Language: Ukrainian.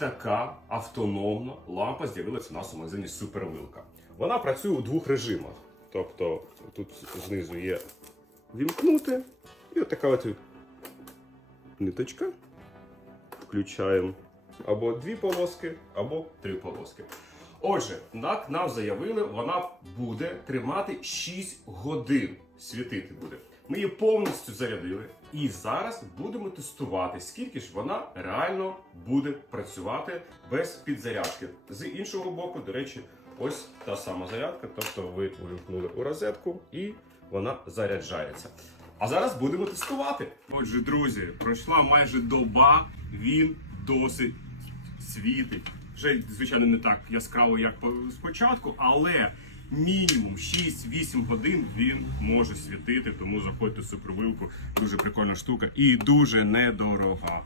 така автономна лампа з'явилася у нас у магазині Супервилка. Вона працює у двох режимах. Тобто тут знизу є вімкнути, і от така от ниточка. Включаємо або дві полоски, або три полоски. Отже, як нам заявили, вона буде тримати 6 годин. Світити буде. Ми її повністю зарядили і зараз будемо тестувати, скільки ж вона реально буде працювати без підзарядки. З іншого боку, до речі, ось та сама зарядка. Тобто ви увімкнули у розетку і вона заряджається. А зараз будемо тестувати. Отже, друзі, пройшла майже доба, він досить світить. Вже, звичайно, не так яскраво, як по- спочатку, але мінімум 6-8 годин він може світити, тому заходьте в супровилку. Дуже прикольна штука і дуже недорога.